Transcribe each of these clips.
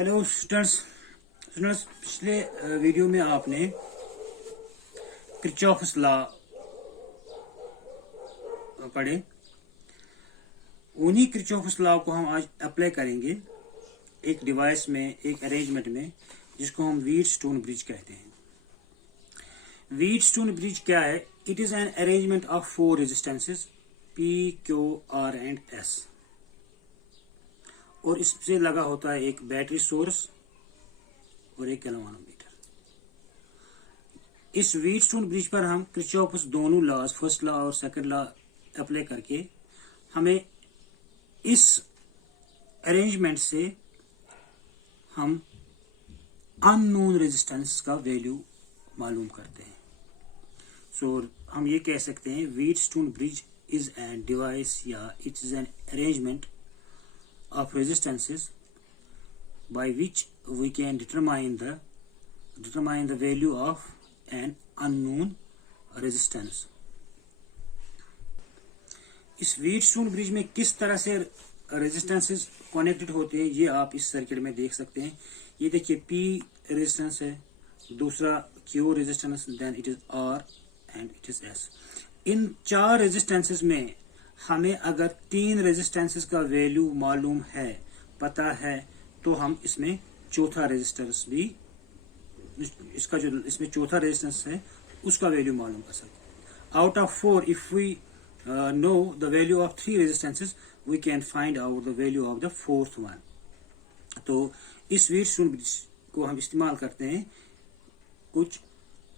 Hello students पिछले video में आपने किरचॉफ्स लॉ पढ़े। उन्हीं किरचॉफ्स लॉ को हम आज अप्लाई करेंगे एक डिवाइस में, एक अरेंजमेंट में, जिसको हम व्हीटस्टोन ब्रिज कहते हैं। व्हीटस्टोन ब्रिज क्या है? It is an arrangement of 4 resistances P, Q, R and S, और इससे लगा होता है एक बैटरी सोर्स और एक गैल्वानोमीटर। इस व्हीटस्टोन ब्रिज पर हम किरचॉफ्स दोनों लॉज, फर्स्ट लॉ और सेकंड लॉ अप्लाई करके हमें इस अरेंजमेंट से हम अननोन रेजिस्टेंस का वैल्यू मालूम करते हैं। सो हम ये कह सकते हैं Wheatstone bridge is an device या it is an arrangement of resistances by which we can determine the value of an unknown resistance। इस व्हीटस्टोन ब्रिज में किस तरह से रेजिस्टेंसेस कनेक्टेड होते हैं ये आप इस सर्किट में देख सकते हैं। ये देखिए P रेजिस्टेंस है, दूसरा Q resistance, then it is R and it is S। इन 4 रेजिस्टेंसेस में हमें अगर 3 रेजिस्टेंसेस का वैल्यू मालूम है, पता है, तो हम इसमें चौथा रेजिस्टेंस भी, इसका जो इसमें चौथा रेजिस्टेंस है उसका वैल्यू मालूम कर सकते हैं। Out of 4 if we know the value of 3 resistances we can find out the value of the fourth one. तो इस व्हीटस्टोन ब्रिज को हम इस्तेमाल करते हैं कुछ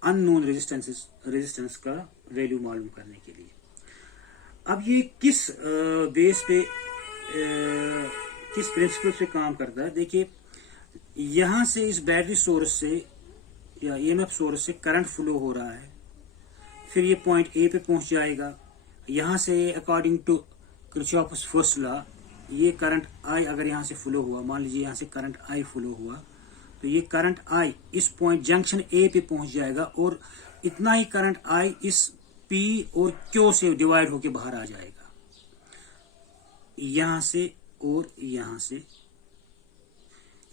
अननोन रेजिस्टेंस का वैल्यू मालूम करने के लिए। अब ये किस बेस पे, किस प्रिंसिपल से काम करता है? देखिए, यहां से इस बैटरी सोर्स से या ईएमएफ सोर्स से करंट फ्लो हो रहा है, फिर ये पॉइंट ए पे पहुंच जाएगा। यहां से according to Kirchhoff's first law ये करंट आई अगर यहां से फ्लो हुआ, मान लीजिए यहां से करंट आई फ्लो हुआ, तो ये करंट आई इस पॉइंट जंक्शन ए पे पहुंच जाएगा और इतना ही करंट आई इस P और Q से डिवाइड होके बाहर आ जाएगा, यहां से और यहां से।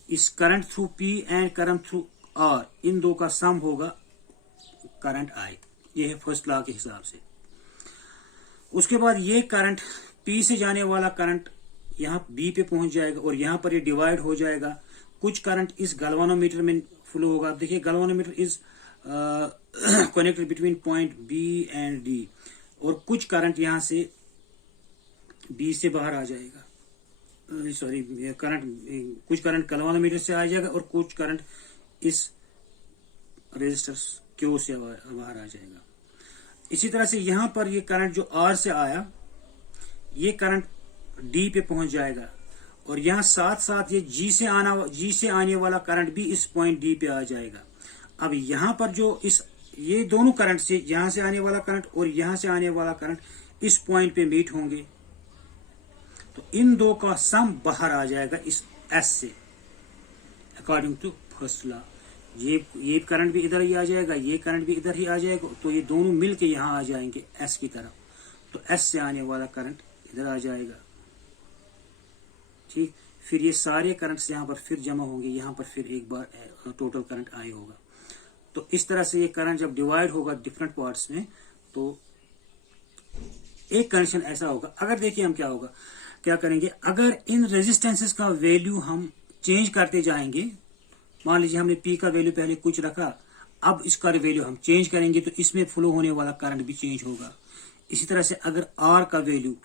इस current through P and current through R, इन दो का सम होगा करंट I। ये है फर्स्ट लॉ के हिसाब से। उसके बाद ये करंट P से जाने वाला करंट यहां B पे पहुंच जाएगा और यहां पर ये डिवाइड हो जाएगा। कुछ करंट इस गैल्वानोमीटर में फ्लो होगा। देखिए, galvanometer is connected between point B and D, और कुछ करंट यहां से B से बाहर आ जाएगा। कुछ करंट गैल्वानोमीटर से आ जाएगा और कुछ करंट इस रेजिस्टर Q से बाहर आ जाएगा। इसी तरह से यहां पर ये करंट जो R से आया, ये करंट D पे पहुंच जाएगा और यहां साथ साथ ये G से आने वाला करंट भी इस पॉइंट D पे आ जाएगा। अब यहां पर जो ये दोनों करंट से, यहां से आने वाला करंट और यहां से आने वाला करंट इस पॉइंट पे मीट होंगे, तो इन दो का सम बाहर आ जाएगा इस S से, अकॉर्डिंग टू फर्स्ट लॉ। ये करंट भी इधर ही आ जाएगा, ये करंट भी इधर ही आ जाएगा, तो ये दोनों मिलके यहां आ जाएंगे S की तरफ, तो S से आने वाला करंट इधर आ जाएगा। ठीक, फिर ये सारे करंट्स यहां पर फिर जमा होंगे, यहां पर फिर एक बार टोटल करंट आई होगा। तो इस तरह से ये करंट जब डिवाइड होगा डिफरेंट पार्ट्स में, तो एक कंडीशन ऐसा होगा। अगर देखिए हम क्या करेंगे, अगर इन रेजिस्टेंसेस का वैल्यू हम चेंज करते जाएंगे, मान लीजिए हमने P का वैल्यू पहले कुछ रखा, अब इसका वैल्यू हम चेंज करेंगे तो इसमें फ्लो होने वाला करंट भी चेंज होगा। इसी तरह से अगर R का वैल्यू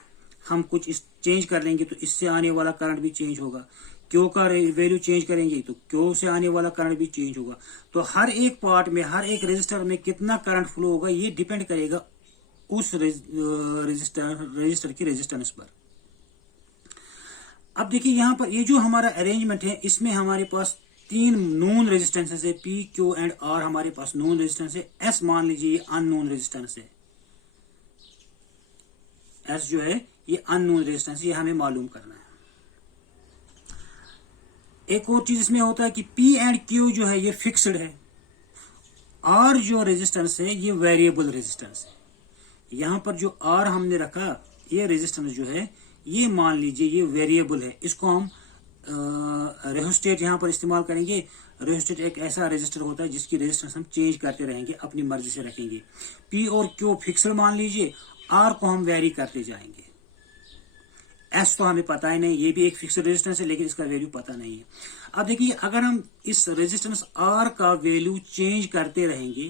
हम कुछ चेंज कर लेंगे तो इससे आने वाला करंट भी चेंज होगा। Q का वैल्यू चेंज करेंगे तो Q से आने वाला करंट भी चेंज होगा। तो हर एक पार्ट में, हर एक रेजिस्टर में कितना करंट फ्लो होगा ये डिपेंड करेगा उस रेजिस्टर की रेजिस्टेंस पर। अब देखिए, यहां पर ये जो हमारा अरेंजमेंट है, इसमें हमारे पास 3 नोन रेजिस्टेंसेस है, P, Q एंड R हमारे पास नोन रेजिस्टेंस है। S मान लीजिए ये अननोन रेजिस्टेंस है, S जो है ये अननोन रेजिस्टेंस, ये हमें मालूम करना है। एक और चीज इसमें होता है कि P एंड Q जो है ये फिक्स्ड है, R जो रेजिस्टेंस है ये वेरिएबल रेजिस्टेंस है। यहां पर जो R हमने रखा, ये रेजिस्टेंस जो है ये मान लीजिए ये वेरिएबल है, इसको हम रेजिस्टेट यहाँ पर इस्तेमाल करेंगे। रेजिस्टेट एक ऐसा रेजिस्टर होता है जिसकी रेजिस्टेंस हम चेंज करते रहेंगे, अपनी मर्जी से रखेंगे। पी और क्यू फिक्स्ड मान लीजिए, आर को हम वेरी करते जाएंगे। एस तो हमें पता ही नहीं, ये भी एक फिक्स्ड रेजिस्टेंस है लेकिन इसका वैल्यू पता नहीं है। अब देखिए, अगर हम इस रेजिस्टेंस आर का वैल्यू चेंज करते रहेंगे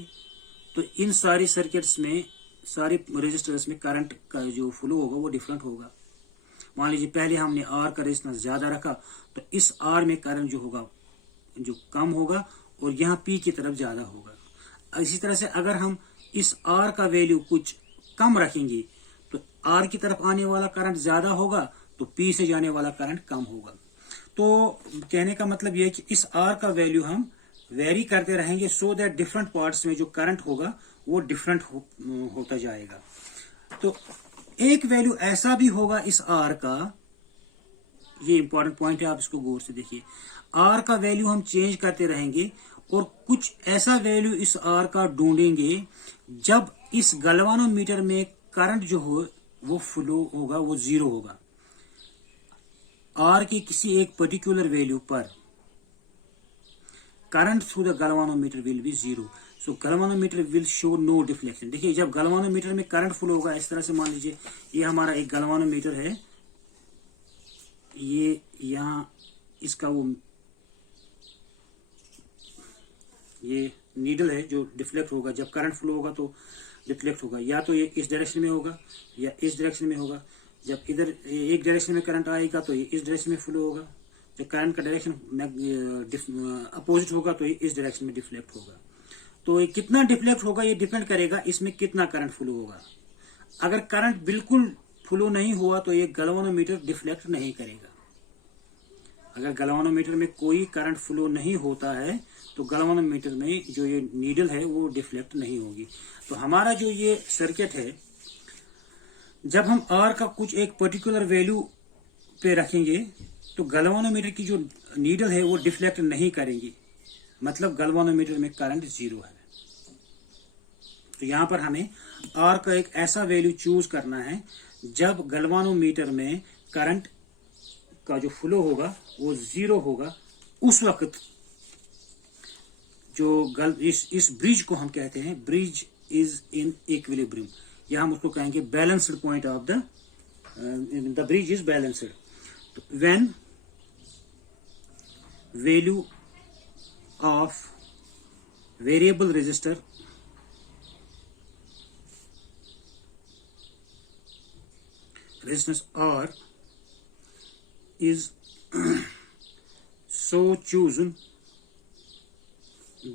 तो इन सारी सर्किट्स में, सारे रेजिस्टर्स में करंट का जो फ्लो होगा वो डिफरेंट होगा। मान लीजिए पहले हमने आर का रेजिस्टेंस ज्यादा रखा तो इस आर में करंट जो होगा जो कम होगा और यहाँ पी की तरफ ज्यादा होगा। इसी तरह से अगर हम इस आर का वैल्यू कुछ कम रखेंगे तो आर की तरफ आने वाला करंट ज्यादा होगा तो पी से जाने वाला करंट कम होगा। तो कहने का मतलब यह है कि इस आर का वैल्यू हम वेरी करते रहेंगे सो दैट डिफरेंट पार्ट्स में जो करंट होगा वो डिफरेंट होता जाएगा। तो एक वैल्यू ऐसा भी होगा इस आर का, ये इंपॉर्टेंट पॉइंट है, आप इसको गौर से देखिए। आर का वैल्यू हम चेंज करते रहेंगे और कुछ ऐसा वैल्यू इस आर का ढूंढेंगे जब इस गैल्वानोमीटर में करंट जो हो वो फ्लो होगा, वो जीरो होगा। आर की किसी एक पर्टिकुलर वैल्यू पर current through the galvanometer will be zero. So galvanometer will show no deflection. देखिए, जब गैल्वानोमीटर में करंट फ्लो होगा, इस तरह से मान लीजिए ये हमारा एक गैल्वानोमीटर है, ये यहाँ इसका वो ये नीडल है जो डिफ्लेक्ट होगा। जब करंट फ्लो होगा तो डिफ्लेक्ट होगा, या तो ये इस डायरेक्शन में होगा या इस डायरेक्शन में होगा। जब इधर एक डायरेक्शन में करंट आएगा तो ये इस डायरेक्शन में फ्लो होगा। जब करंट का डायरेक्शन अपोजिट होगा तो ये इस डायरेक्शन में डिफ्लेक्ट होगा। तो ये कितना डिफ्लेक्ट होगा ये डिपेंड करेगा इसमें कितना करंट फ्लो होगा। अगर करंट बिल्कुल फ्लो नहीं हुआ तो ये गैल्वानोमीटर डिफ्लेक्ट नहीं करेगा। अगर गैल्वानोमीटर में कोई करंट फ्लो नहीं होता है तो गैल्वानोमीटर में जो ये नीडल है वो डिफ्लेक्ट नहीं होगी। तो हमारा जो ये सर्किट है, जब हम आर का कुछ एक पर्टिकुलर वैल्यू पे रखेंगे तो गैल्वानोमीटर की जो नीडल है वो डिफ्लेक्ट नहीं करेंगी, मतलब गैल्वानोमीटर में करंट जीरो है। तो यहां पर हमें आर का एक ऐसा वैल्यू चूज करना है जब गैल्वानोमीटर में करंट का जो फ्लो होगा वो जीरो होगा। उस वक्त जो इस ब्रिज को हम कहते हैं ब्रिज इज इन इक्विलिब्रियम, या हम उसको कहेंगे balanced point of the bridge is balanced. When value of variable resistor resistance R is so chosen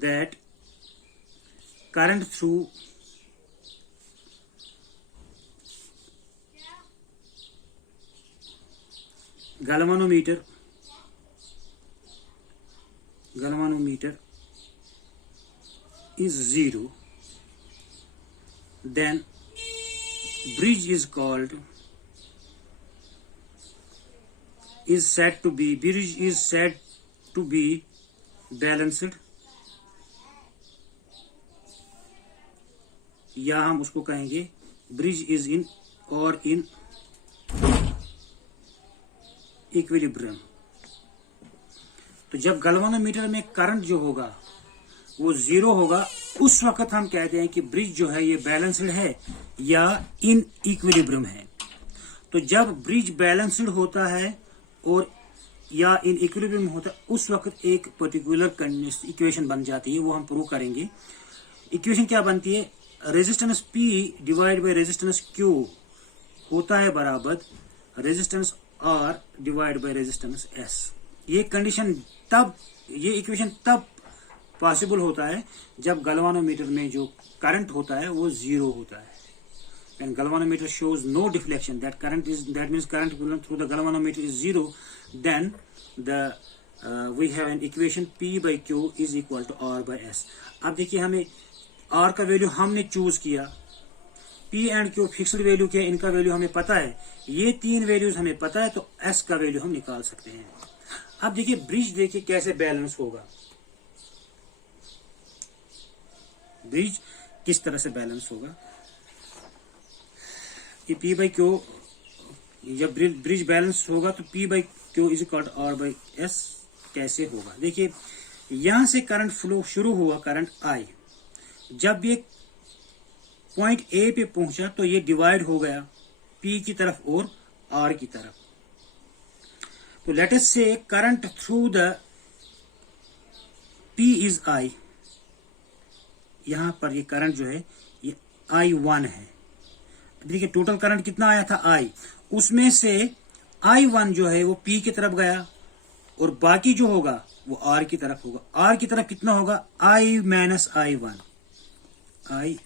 that current through galvanometer is zero, then bridge is said to be balanced, या हम उसको कहेंगे bridge is in और in equilibrium. तो जब galvanometer में current जो होगा वो जीरो होगा, उस वक्त हम कहते हैं कि ब्रिज जो है ये बैलेंस्ड है या इन इक्विलिब्रियम है। तो जब ब्रिज बैलेंस्ड होता है और या इन इक्विलिब्रियम होता है, उस वक्त एक पर्टिकुलर इक्वेशन बन जाती है, वो हम प्रूव करेंगे। इक्वेशन क्या बनती है? Resistance P divide by resistance Q होता है बराबर resistance R divide by resistance S। ये कंडीशन तब, ये इक्वेशन तब पॉसिबल होता है जब गैल्वानोमीटर में जो करंट होता है वो जीरो होता है। When galvanometer shows no deflection, that means current through the galvanometer is zero, then we have an equation P by Q is equal to R by S। अब देखिए, हमें R का वैल्यू हमने चूज किया, P and Q fixed value क्या, इनका value हमें पता है, ये तीन वैल्यूज हमें पता है, तो S का वैल्यू हम निकाल सकते हैं। अब देखिए ब्रिज देखिए कैसे बैलेंस होगा, ब्रिज किस तरह से बैलेंस होगा। कि P बाई Q, जब ब्रिज बैलेंस होगा तो P by Q is equal to R by S। कैसे होगा। देखिए यहां से करंट फ्लो शुरू हुआ, करंट आई, जब ये पॉइंट ए पे पहुंचा तो ये डिवाइड हो गया पी की तरफ और आर की तरफ। तो लेट अस से current through the P is I, यहां पर ये करंट जो है ये I1 है। देखिए टोटल करंट कितना आया था I, उसमें से I1 जो है वो P की तरफ गया और बाकी जो होगा वो R की तरफ होगा। R की तरफ कितना होगा, I minus I1, I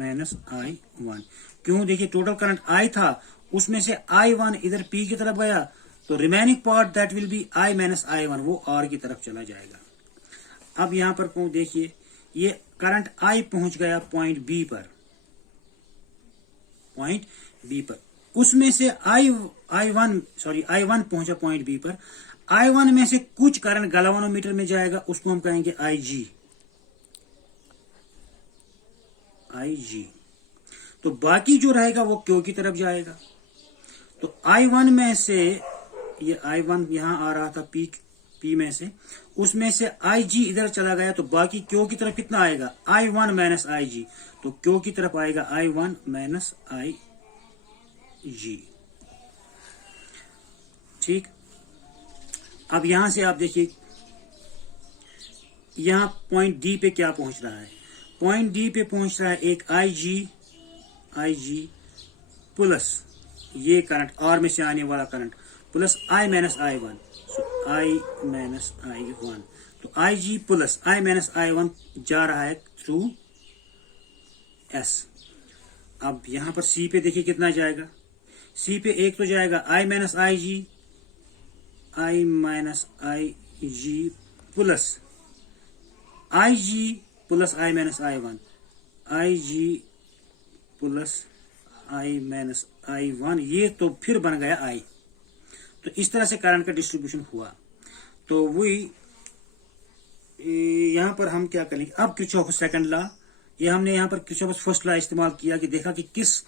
minus I1। क्यों, देखिए टोटल करंट I था, उसमें से I1 इधर P की तरफ गया तो remaining part that will be I minus I1, वो R की तरफ चला जाएगा। अब यहां पर देखिए ये करंट I पहुंच गया पॉइंट बी पर, पॉइंट बी पर, उसमें से I1 पहुंचा पॉइंट बी पर। I1 में से कुछ करंट गैल्वेनोमीटर में जाएगा, उसको हम कहेंगे IG। तो बाकी जो रहेगा वो Q की तरफ जाएगा। तो I1 में से ये I1 यहां आ रहा था P में से, उसमें से IG इधर चला गया तो बाकी Q की तरफ कितना आएगा, I1 माइनस IG। तो Q की तरफ आएगा I1 माइनस IG। ठीक, अब यहां से आप देखिए यहां पॉइंट डी पे क्या पहुंच रहा है, पॉइंट डी पे पहुंच रहा है एक IG प्लस ये करंट R में से आने वाला current plus I minus I1, so I minus I1। तो IG plus I minus I1 जा रहा है थ्रू S। अब यहां पर C पे देखिए कितना जाएगा, C पे एक तो जाएगा I minus IG plus IG plus I minus I1, IG plus I minus I1, ये तो फिर बन गया I। तो इस तरह से करंट का डिस्ट्रीब्यूशन हुआ। तो वही यहां पर हम क्या करेंगे, अब किरचॉफ सेकंड लॉ, ये हमने यहां पर किरचॉफ फर्स्ट लॉ इस्तेमाल किया कि देखा कि किस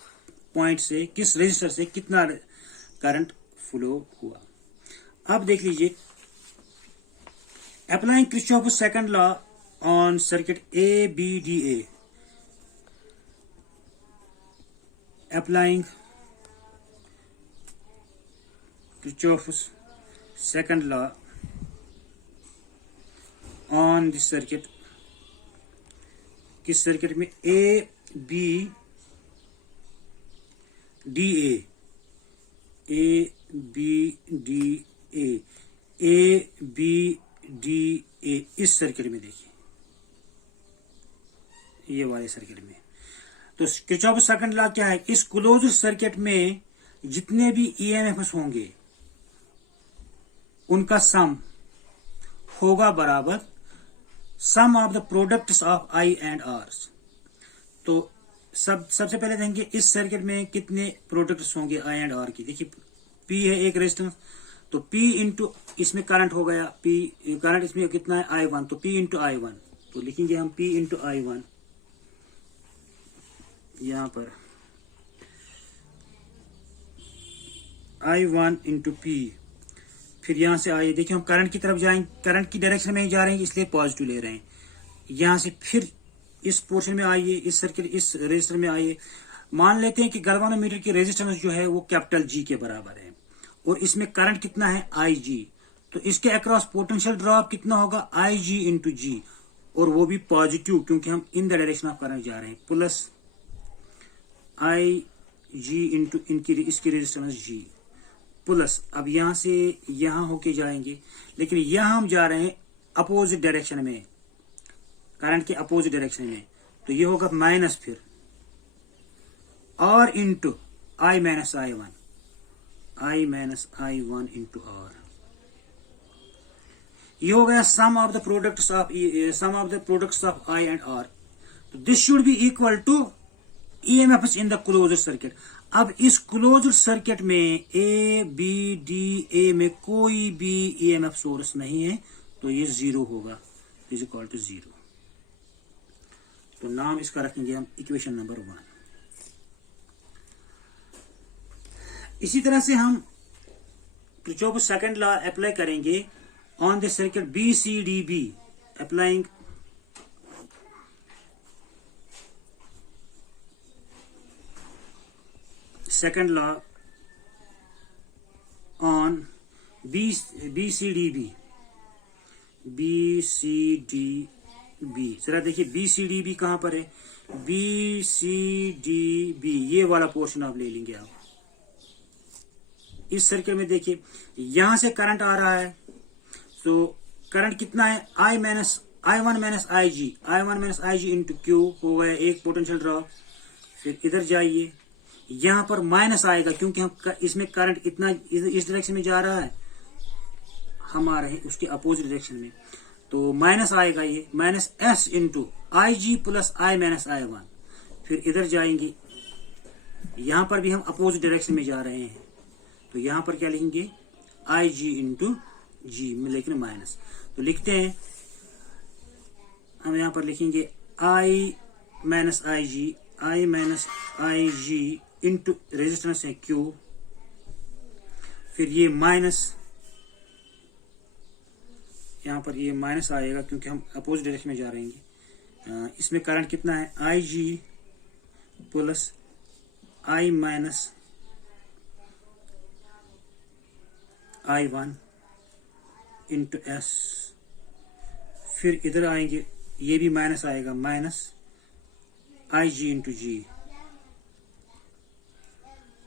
पॉइंट से, किस रेजिस्टर से कितना करंट फ्लो हुआ। अब देख लीजिए, applying Kirchhoff second law on circuit ABDA, applying Kirchhoff's second law on this circuit, किस सर्किट में ABDA इस सर्किट में देखिए, ये वाले सर्किट में। तो किरचॉफ सेकंड लॉ क्या है, इस क्लोज्ड सर्किट में जितने भी EMFs होंगे उनका सम होगा बराबर sum of the products of I and R। तो सबसे पहले देखेंगे इस सर्किट में कितने प्रोडक्ट्स होंगे I एंड R की। देखिए P है एक रेजिस्टेंस, तो P इंटू इसमें करंट हो गया, P करंट इसमें कितना है I1, तो P इंटू I1, तो लिखेंगे हम P इंटू I1 यहां पर I1 इंटू P, फिर यहां से आइए देखिए हम करंट की तरफ जाएंगे, करंट की डायरेक्शन में ही जा रहे हैं इसलिए पॉजिटिव ले रहे हैं। यहां से फिर इस पोर्शन में आइए, इस सर्किट इस रेजिस्टर में आइए, मान लेते हैं कि गैल्वेनोमीटर की रेजिस्टेंस जो है वो कैपिटल G के बराबर है और इसमें करंट कितना है IG, तो इसके अक्रॉस पोटेंशियल ड्रॉप कितना होगा IG इंटू G, और वो भी पॉजिटिव क्योंकि हम in the direction of current जा रहे हैं, प्लस IG इंटू इसकी रेजिस्टेंस G प्लस, अब यहां से यहां होके जाएंगे लेकिन यहां हम जा रहे हैं अपोजिट डायरेक्शन में, करंट के अपोजिट डायरेक्शन में, तो ये होगा माइनस फिर R into I minus I1 into R, ये हो गया sum of the products of I and R। तो this should be equal to EMFs in the closed circuit. अब इस क्लोज्ड सर्किट में ABDA में कोई भी EMF सोर्स नहीं है, तो ये जीरो होगा, इज इक्वल टू जीरो। तो नाम इसका रखेंगे हम इक्वेशन नंबर 1। इसी तरह से हम किरचॉफ सेकंड लॉ अप्लाई करेंगे on the circuit BCDB, applying second law on BCDB. जरा देखिए BCDB कहां पर है। BCDB ये वाला पोर्शन आप ले लेंगे। आप इस सर्किट में देखिए यहां से करंट आ रहा है, तो करंट कितना है I1 minus IG into Q हो गया एक पोटेंशियल ड्रॉप। फिर इधर जाइए, यहां पर माइनस आएगा क्योंकि हम इसमें करंट इतना इस डायरेक्शन में जा रहा है, हम आ रहे हैं उसके अपोजिट डायरेक्शन में, तो माइनस आएगा ये minus S into IG plus I minus I1। फिर इधर जाएंगे, यहां पर भी हम अपोजिट डायरेक्शन में जा रहे हैं, तो यहां पर क्या लिखेंगे IG इंटू G में, लेकिन माइनस। तो लिखते हैं हम यहां पर लिखेंगे I minus IG into resistance है Q, फिर ये माइनस, यहां पर ये माइनस आएगा क्योंकि हम अपोजिट डायरेक्शन में जा रहे हैं। इसमें करंट कितना है IG plus I minus I1 into S। फिर इधर आएंगे, ये भी माइनस आएगा, minus IG into G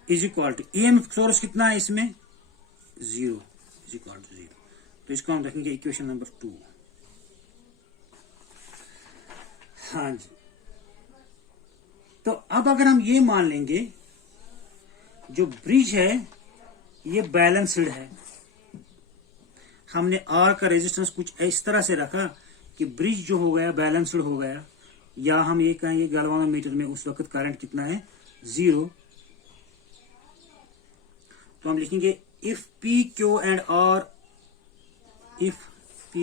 is equal to EMF source कितना है इसमें 0 इज इक्वल टू 0। तो इसको हम रखेंगे इक्वेशन नंबर 2। हाँ जी, तो अब अगर हम ये मान लेंगे जो ब्रिज है ये बैलेंस्ड है, हमने R का रेजिस्टेंस कुछ इस तरह से रखा कि ब्रिज जो हो गया बैलेंस्ड हो गया, या हम ये कहेंगे गैल्वानोमीटर में उस वक्त करंट कितना है 0। तो हम लिखेंगे if P Q and R, if P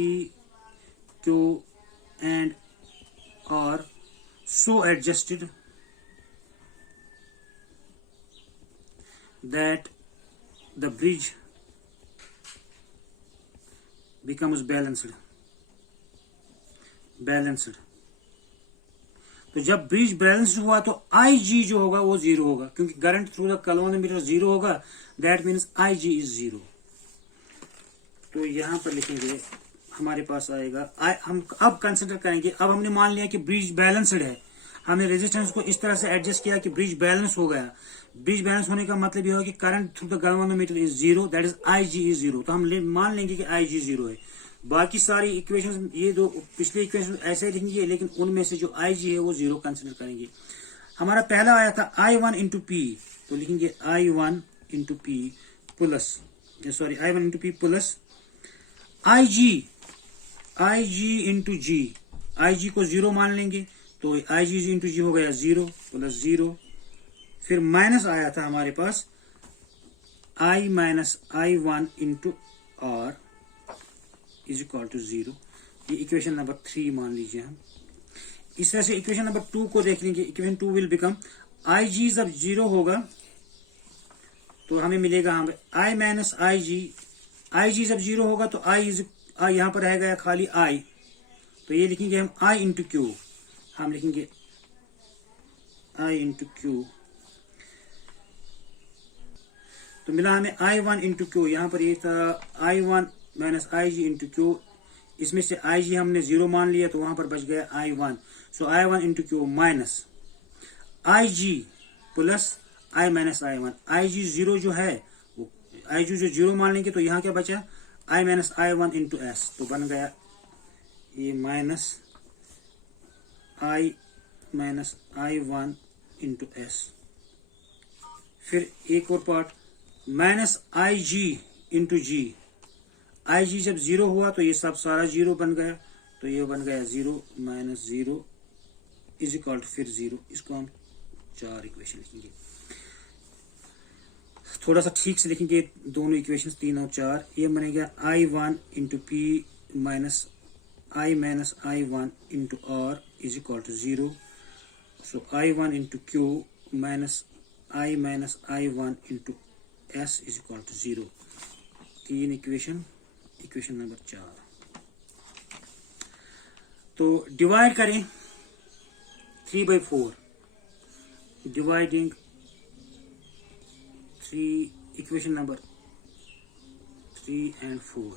Q and R so adjusted that the bridge becomes balanced। तो जब ब्रिज बैलेंस्ड हुआ तो IG जो होगा वो 0 होगा, क्योंकि करंट थ्रू द गैल्वानोमीटर 0 होगा, दैट मीन्स IG इज 0। तो यहां पर लिखेंगे, हमारे पास आएगा हम अब कंसिडर करेंगे, अब हमने मान लिया कि ब्रिज बैलेंस्ड है, हमने रेजिस्टेंस को इस तरह से एडजस्ट किया कि ब्रिज बैलेंस हो गया। ब्रिज बैलेंस होने का मतलब यह होगा कि current through the galvanometer is 0, that is IG is 0। तो हम मान लेंगे कि IG 0 है। बाकी सारी इक्वेशन, ये दो पिछले इक्वेशन ऐसे लिखेंगे, लेकिन उनमें से जो IG है वो 0 कंसिडर करेंगे। हमारा पहला आया था I1 इंटू P, तो लिखेंगे I1 into P plus I1 into P plus IG into G, IG को 0 मान लेंगे, तो IG इंटू G हो गया 0 प्लस 0। फिर माइनस आया था हमारे पास I minus I1 into R is equal to 0। ये इक्वेशन नंबर 3 मान लीजिए हम। इस तरह से इक्वेशन नंबर 2 को देख लेंगे। इक्वेशन 2 विल बिकम IG जब 0 होगा तो हमें मिलेगा I माइनस IG जब 0 होगा तो I यहां पर रहेगा खाली I, तो ये लिखेंगे हम I इंटू क्यू, हम लिखेंगे I इंटू क्यू। तो मिला हमें I1 इंटू क्यू, यहां पर ये था I1 minus IG into Q, इसमें से IG हमने 0 मान लिया तो वहां पर बच गया I1। So I1 into Q minus IG plus I minus I1। IG 0 जो है वो IG जो 0 मान लेंगे तो यहां क्या बचा I minus I1 into S, तो बन गया ये minus I minus I1 into S। फिर एक और part minus IG into G, IG जब 0 हुआ तो ये सब सारा 0 बन गया, तो ये बन गया 0 माइनस 0 इज इक्वल टू फिर 0। इसको हम 4 इक्वेशन लिखेंगे, थोड़ा सा ठीक से लिखेंगे दोनों इक्वेशन 3 और 4। ये बनेगा I1 into P minus I minus I1 into R is equal to 0। So I1 into Q minus I minus I1 into S is equal to 0। 3 equation number 4। तो डिवाइड करें 3/4, dividing 3 equation number 3 and 4.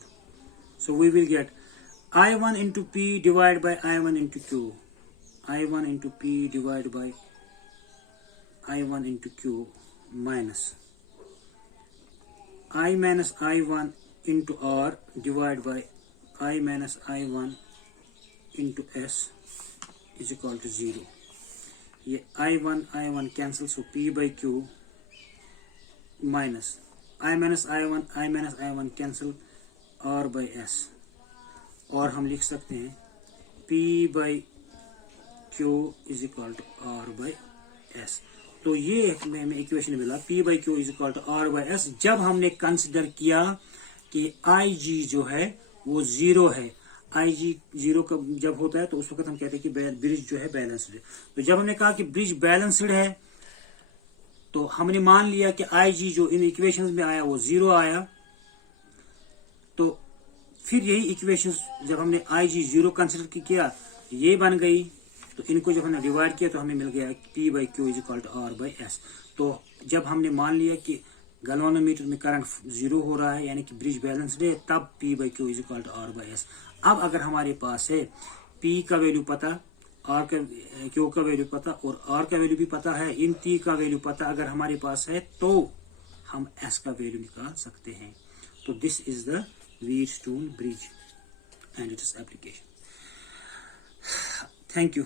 So we will get I1 into P divided by I1 into Q. I1 into P divided by I1 into Q minus I minus I1 into R divided by I minus I1 into S is equal to 0. ये I1 cancel, so P by Q minus I minus I1 cancel, R by S, और हम लिख सकते हैं P by Q is equal to R by S। तो ये हमें equation मिला P by Q is equal to R by S जब हमने कंसिडर किया कि IG जो है वो 0 है। IG 0 का जब होता है तो उस वक्त हम कहते हैं कि ब्रिज जो है बैलेंस्ड है। तो जब हमने कहा कि ब्रिज बैलेंस्ड है तो हमने मान लिया कि IG जो इन इक्वेशंस में आया वो 0 आया। तो फिर यही इक्वेशंस जब हमने IG 0 कंसिडर किया ये बन गई, तो इनको जब हमने डिवाइड किया तो हमें मिल गया P by Q is equal to R by S। तो जब हमने मान लिया कि गैल्वेनोमीटर में करंट 0 हो रहा है यानी कि ब्रिज बैलेंस्ड है, तब P by Q is equal to R by S। अब अगर हमारे पास है P का वैल्यू पता, R का Q का वैल्यू पता और R का वैल्यू भी पता है, इन T का वैल्यू पता अगर हमारे पास है तो हम S का वैल्यू निकाल सकते हैं। तो this is the Wheatstone bridge and its application. Thank you.